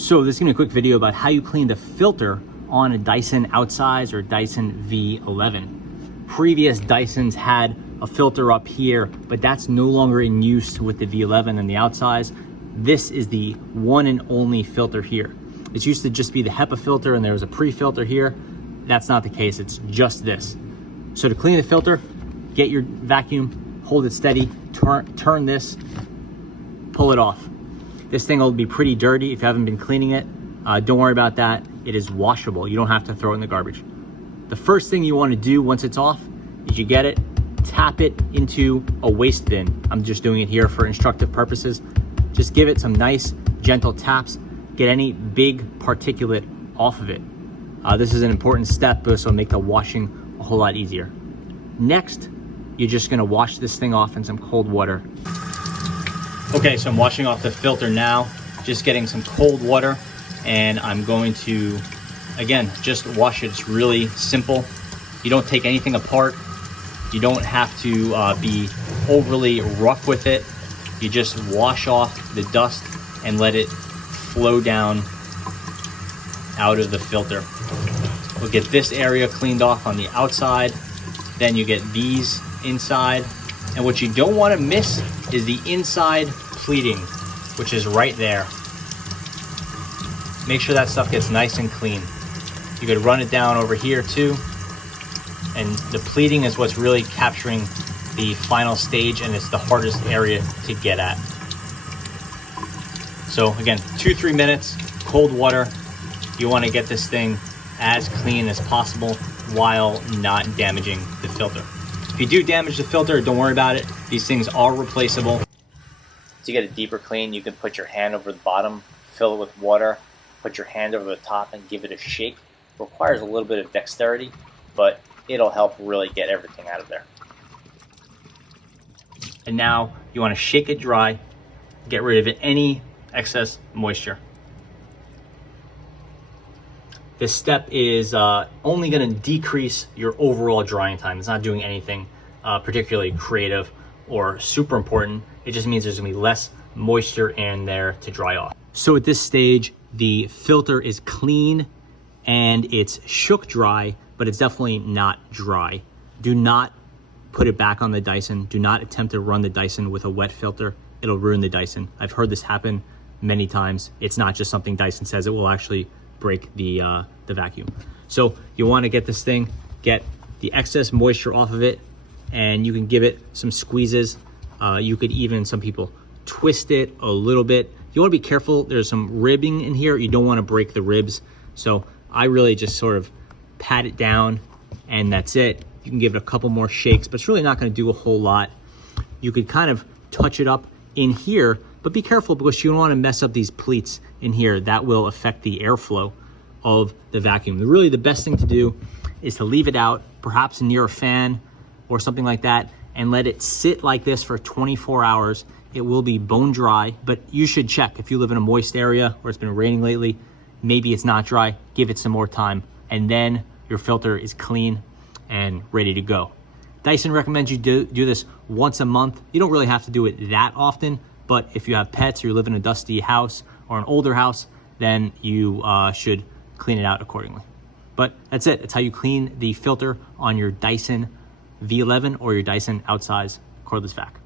So this is gonna be a quick video about how you clean the filter on a Dyson Outsize or Dyson V11. Previous Dysons had a filter up here, but that's no longer in use with the V11 and the Outsize. This is the one and only filter here. It used to just be the HEPA filter and there was a pre-filter here. That's not the case, it's just this. So to clean the filter, get your vacuum, hold it steady, turn this, pull it off. This thing will be pretty dirty if you haven't been cleaning it. Don't worry about that. It is washable. You don't have to throw it in the garbage. The first thing you want to do once it's off is you get it, tap it into a waste bin. I'm just doing it here for instructive purposes. Just give it some nice, gentle taps. Get any big particulate off of it. This is an important step, so it'll make the washing a whole lot easier. Next, you're just gonna wash this thing off in some cold water. Okay, so I'm washing off the filter now, just getting some cold water, and I'm going to, again, just wash it. It's really simple. You don't take anything apart. You don't have to be overly rough with it. You just wash off the dust and let it flow down out of the filter. We'll get this area cleaned off on the outside. Then you get these inside. And what you don't want to miss is the inside pleating, which is right there. Make sure that stuff gets nice and clean. You could run it down over here too. And the pleating is what's really capturing the final stage, and it's the hardest area to get at. So again, 2-3 minutes, cold water. You want to get this thing as clean as possible while not damaging the filter. If you do damage the filter, don't worry about it. These things are replaceable. To get a deeper clean, you can put your hand over the bottom, fill it with water, put your hand over the top and give it a shake. It requires a little bit of dexterity, but it'll help really get everything out of there. And now you want to shake it dry, get rid of any excess moisture. This step is only going to decrease your overall drying time. It's not doing anything particularly creative or super important. It just means there's going to be less moisture in there to dry off. So at this stage, the filter is clean and it's shook dry, but it's definitely not dry. Do not put it back on the Dyson. Do not attempt to run the Dyson with a wet filter. It'll ruin the Dyson. I've heard this happen many times. It's not just something Dyson says. It will actually break the vacuum. So you want to get this thing, get the excess moisture off of it, and you can give it some squeezes. You could even, some people, twist it a little bit. You want to be careful. There's some ribbing in here. You don't want to break the ribs. So I really just sort of pat it down and that's it. You can give it a couple more shakes, but it's really not going to do a whole lot. You could kind of touch it up in here, but be careful because you don't want to mess up these pleats in here. That will affect the airflow of the vacuum. Really, the best thing to do is to leave it out, perhaps near a fan or something like that, and let it sit like this for 24 hours. It will be bone dry, but you should check. If you live in a moist area or it's been raining lately, maybe it's not dry, give it some more time, and then your filter is clean and ready to go. Dyson recommends you do this once a month. You don't really have to do it that often, but if you have pets or you live in a dusty house or an older house, then you should clean it out accordingly. But that's it. That's how you clean the filter on your Dyson V11 or your Dyson Outsize cordless vac.